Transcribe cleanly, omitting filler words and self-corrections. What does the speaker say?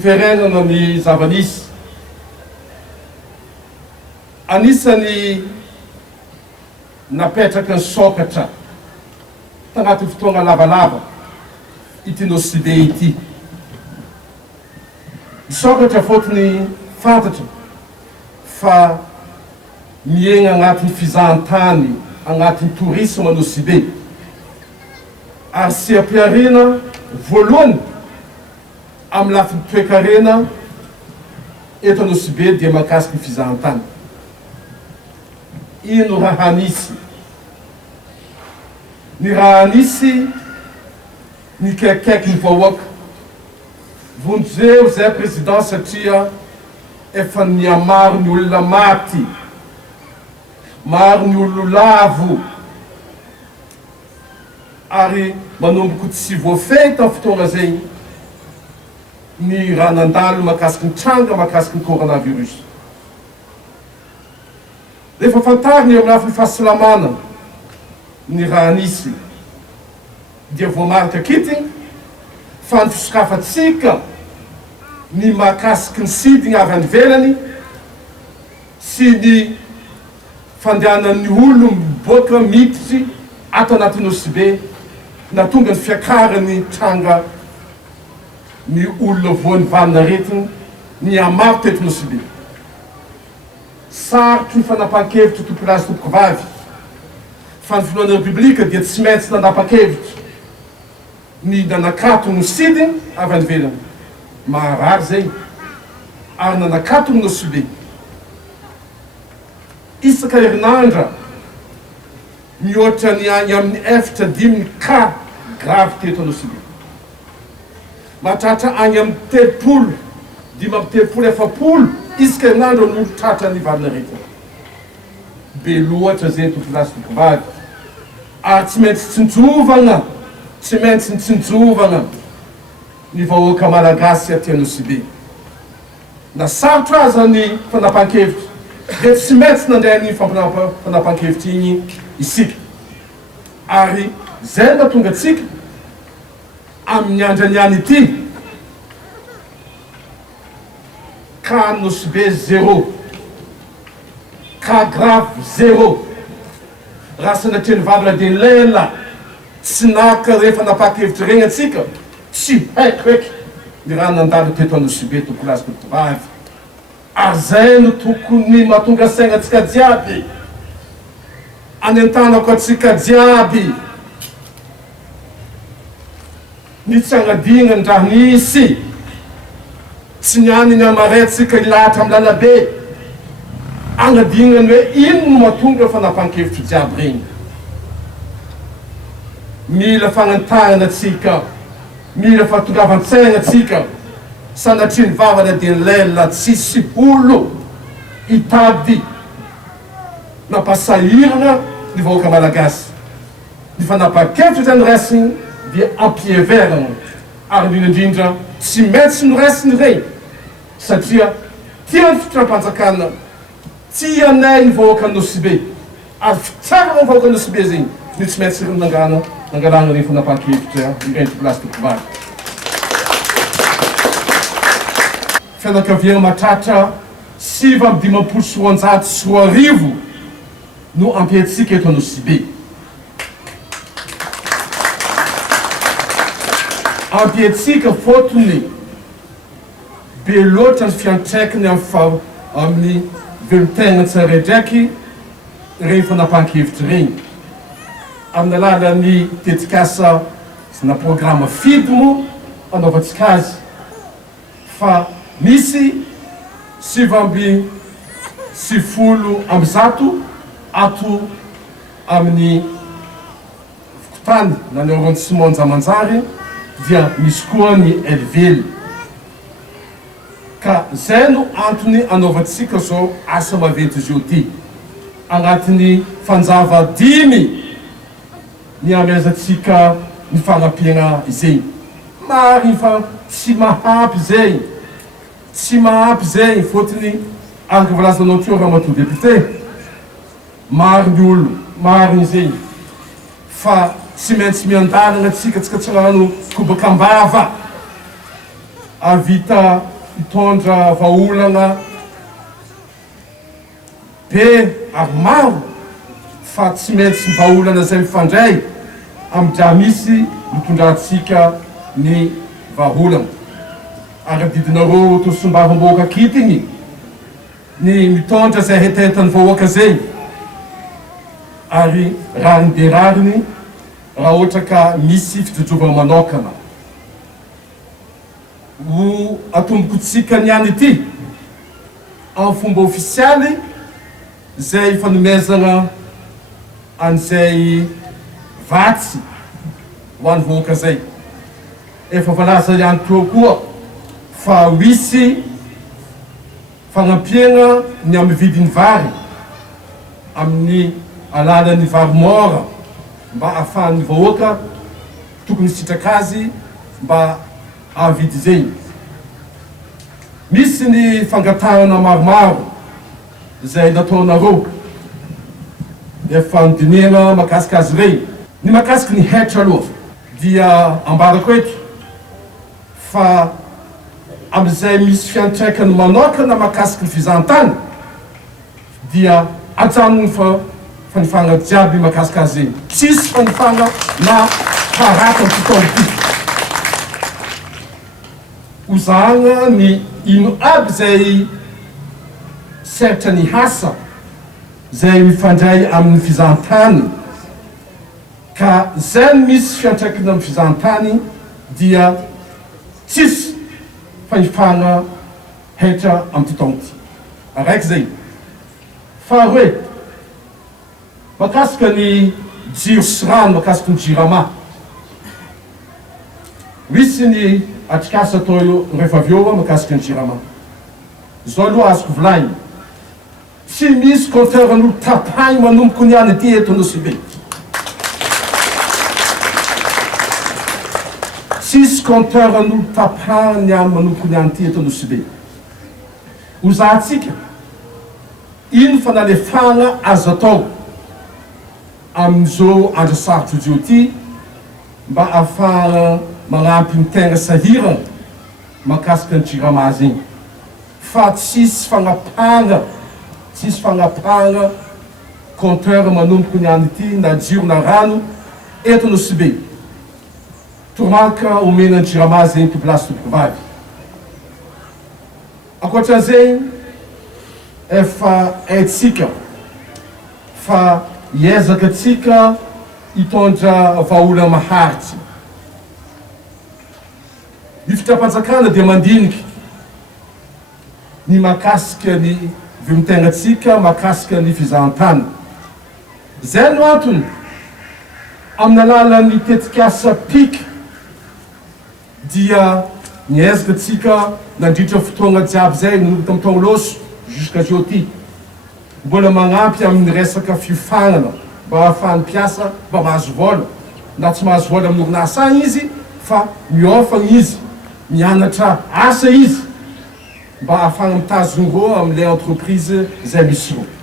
fiverenana ny zava-nisy. Anisany napetraka ny sokatra tagnaty fotoagna lavalava ity Nosy-be ity. Sokatra fotony fantatra fa miaigna agnatin'ny fizahan-tany, agnatin'ny tourisme Nosy-be. Ary sy ampiarena voalohany amin'ny lafiny toe-karena eto Nosy-be dia mahakasiky ny fizahan-tany. Ino raha nisy? Ny raha nisy ny kaikaiky ny vahoaka. Vonjeo zay président satria efa niamaro ny olona maty, maro ny olona lavo, ary manomboky tsy voafeta ny fotoana zay ny raha nandalo mahakasiky ny tranga, mahakasiky ny coronavirus. Rehefa fantariny amin'ny lafiny fahasalamana ny raha nisy dia voamarika kitiny fa ny fisokafatsika ny mahakasiky ny sidiny avy any ivelany sy ny fandehanan'ny olo miboaka miditry ato anaty Nosy-be na tonga ny fiakarany tranga ny olona voany vanina retiny ny amaro teto Nosy-be. Sarotry ny fanapahan-kevitry tompolasy tompoky vavy fa ny filohan'ny republika dia tsy maintsy nanapa-kevitry ny nanakato ny sidiny avy any ivelany. Maharary zay ary nanakato ny Nosy-be. Isaka herinandra mihoatra ny any amin'ny efatra dimy cas grave teto Nosy-be. Mahatratra any amin'ny telopolo, dimy amby telopolo efapolo isaka herinandra ny olo tratra ny valina retina. Be loatra zay tompolasy tompoky vavy. Ary tsy maintsy tsinjovana, tsy maintsy ny tsinjovana ny vahoaka malagasy aty Nosy-be. Na sarotra aza ny fanapahan-kevitry dia tsy maintsy nandray ny fanapahan-kevitry igny isika. Ary zay mahatonga atsika amin'ny andrany any ity cas Nosy-be 0, cas grave 0. Raha sanatria ny vavila dia lela tsy naka rehefa napahan-kevitry regny atsika tsy haiko eky ny raha nandalo teto Nosy-be tompolasy tompoky vavy. Ary zay no tokony mahatonga saigna atsika jiaby, anentanako atsika jiaby ny tsy agnadina ny raha nisy, tsy niany ny amaretsika ilahatra amin'ny lalabe, agnadinany hoe ino no mahatonga fanapahan-kevitry jiaby regny. Mila fagnantarana atsika, mila fahatongavan-tsaigna atsika sanatria ny vavana dia lela tsisy olo hitady nampasahirana ny vahoaka malagasy. Ny fanapahan-kevitry zany raisiny dia ampieverana ary indrindra tsy maintsy no raisiny regny satria tia ny fitram-panjakana, tianay ny vahoaka Nosy-be ary fitiavana ny vahoaka Nosy-be zegny ny tsy maintsy nangalana ny fanapahan-kevitry ireny tompolasy tompoky vavy. Fianakaviana mahatratra 7,540 no ampiantsika eto Nosy-be. Ampiantsika fotony be loatra ny fiantraikany amin'ny velon-tegna tsiraidraiky regny fanapahan-kevitry regny. Amin'ny alalan'ny tetikasa na programme FIDMO anaovantsika azy fa misy 7,100 ato amin'ny fokotany na ny arrondissement Anjamanjary dia misy koa ny Elvely. Ka zay no antony anaovantsika zao asa maventy zio ty agnatin'ny fanjava 5 ny amezantsika ny fagnampihana izay. Mariny fa tsy mahampy zay, tsy mahampy zay fotony araka volazanao teo raha mato député maro ny olo, mariny zay fa tsy maintsy miandalana atsika tsika tsy rano kobakambava avita hitondra vaolagna be ary maro fa tsy maintsy vaolana zay mifandray amin'ny dra misy mitondrantsika ny vaolagna ary didinareo tosombavam-boaka kitiny ny mitondra zay hetahitany vahoaka zay ary raha ny de rariny raha ohatra ka misy fijojovana manokana ho atombokontsika niany ity amin'ny fomba ofisialy zay fanomezana an'izay vatsy ho an'ny vahoaka zay efa valaza ihany teo koa fa misy fagnampiana ny amin'ny vidiny vary amin'ny alalan'ny vary mora mba ahafahan'ny vahoaka tokony sitraka azy mba avidy zay. Misy ny fangatahana maromaro zay nataonareo efa nodinihana makasika azy rey. Ny makasika ny hetra aloha dia ambarako eto fa am'izay misy fiantraikany manokana makasika ny fizahantany dia ajanony fanifana jiaby makasika azy iny. Tsisy fanifana na parata ny fotoana ity. Hozahana ny ino aby zay sertra ny hasa zay mifandray amin'ny fizahantany ka zay misy fiantraikany amin'ny fizahantany dia tsisy fanifana hetra amin'ny fotoana ity. Araiky zay. Faharoe, makasika ny jiro sy rano makasika ny jirama. Misy ny atrikasa atao eo rehefa avy eo makasika ny jirama. Zao aloha azoko volaigny. Tsy misy compteur an'olo tapahiny manomboko niany ity eto Nosy-Be. Tsisy compteur an'olo tapahiny manomboko niany ity eto Nosy-Be. Hozahantsika ino fanalefagna azo atao amin'izao andro sarotro zio ty mba ahafahana magnampy ny tegna sahirana makasika ny jirama azy igny. Fa tsisy fagnapahana compteur manomboko niany ity na jiro na rano eto Nosy-Be. Toraka omena ny jirama azy igny topilasy tompoko vavy. Ankoatran'izay efa haitsika fa hiezaka atsika hitondra vaolana maharitsy. Ny fitram-panjakana dia mandiniky ny makasika ny vimitengatsika makasika ny fizahantany. Zay no antony amin'ny alalan'ny tetikasa piky dia niezaka atsika nandritra fotoagna jiaby zay nanomboka amin'ny taogno loso jusqu'à zio ty mbola magnampy amin'ny resaka fiofagnana mba ahafahan'ny mpiasa mba mahazo vola na tsy mahazo vola amin'ny orinasa agny izy fa miofagna izy mianatra asa izy mba ahafahana mitazongo amin'ilay entreprise zay misy ro.